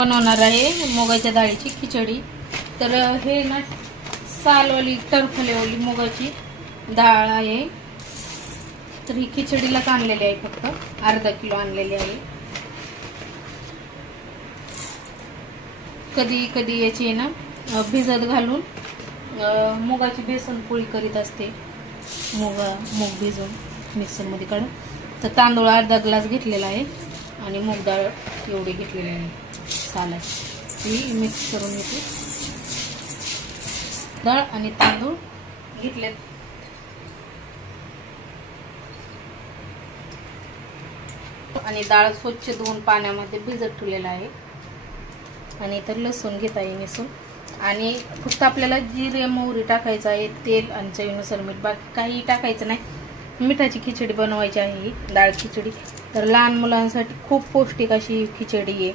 बनवणार आहे मुगाच्या डाळीची खिचडी। तर हे ना सालवाली टरफलेवाली मुगाची डाळ आहे। तर ही खिचडीलाच आणलेली आहे, फक्त अर्धा किलो आणलेली आहे। कधी कधी याची ना भिजत घालून मुगाची बेसन पोळी करीत असते। मूग भिजवून मिक्सर मध्ये काढून। तर तांदूळ अर्धा ग्लास घेतलेला आहे आणि मूग डाळ एवढी घेतलेली आहे सालाची। ही मिक्स करून घेते। डाळ आणि तांदूळ घेतले आणि डाळ स्वच्छ धुवून पाण्यामध्ये भिजत ठेवलेला आहे। आणि तर लसूण घेता येईल निसून आणि फक्त आपल्याला जिरे मोहरी टाकायचं आहे, तेल आणि चवीनुसार मीठ, बाकी काही टाकायचं नाही। मिठाची खिचडी बनवायची आहे ही डाळ खिचडी। तर लहान मुलांसाठी खूप पौष्टिक अशी खिचडी आहे।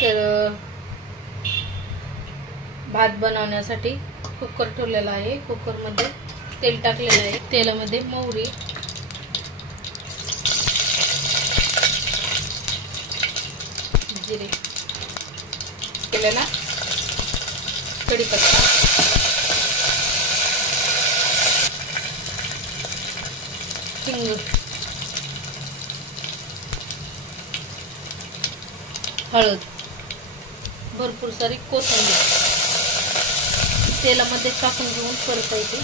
तर भात बनवण्यासाठी कुकर ठेवलेला आहे। कुकर मध्ये तेल टाकलेलं आहे। तेलामध्ये मोहरी, जिरे केलेला, कढीपत्ता, हिंग, हळद, भरपूर सारी कोथिंबीर तेलामध्ये टाकून घेऊन परतायचे।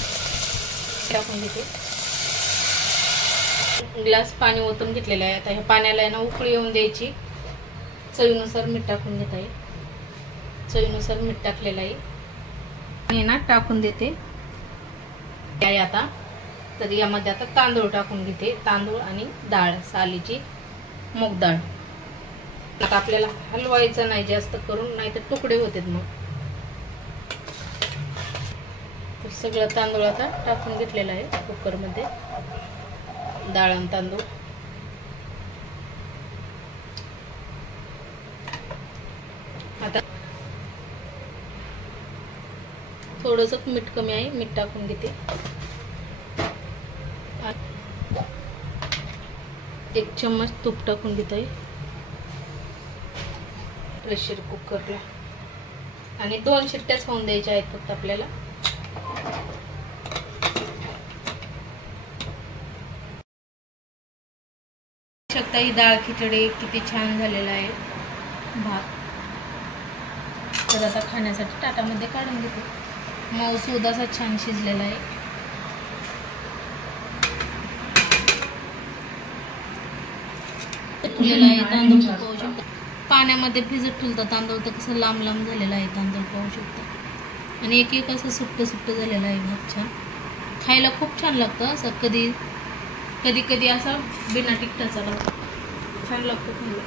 टाकून घेते। ग्लास पाणी ओतून घेतलेलं आहे। आता ह्या पाण्याला आहे ना उकळी येऊन द्यायची। चवीनुसार मीठ टाकून घेता येईल। चवीनुसार मीठ टाकलेलं आहे आणि ना टाकून देते आता। तर यामध्ये आता तांदूळ टाकून घेते। तांदूळ आणि डाळ सालीची मूग डाळ। आता आपल्याला हलवायचं नाही जास्त करून, नाही तर तुकडे होतात मग। तर सगळं तांदूळ आता टाकून घेतलेलं आहे कुकर मध्ये, डाळ आणि तांदूळ। आता थोडंसं मीठ कमी आहे, मीठ टाकून घेते। 1 चम्मच तूप टाकून घेत आहे प्रेशर कुकरला आणि 2 शिट्ट्याच होऊन द्यायच्या आहेत फक्त आपल्याला। शकता ही डाळ खिचडी किती छान झालेला आहे भात। तर आता खाण्यासाठी ताटामध्ये काढून घेते। मऊसूद असा छान शिजलेला आहे। तांदूळ पाहू शकता, पाण्यामध्ये भिजत ठेवलं तांदूळ, तर कसं लांब लांब झालेला आहे तांदूळ पाहू शकता। आणि एक एक असं सुट्ट सुट्ट झालेलं आहे भात। छान खायला खूप छान लागतं। असं कधी कधी असं बिना तिखटाचा छान लागतं खायला।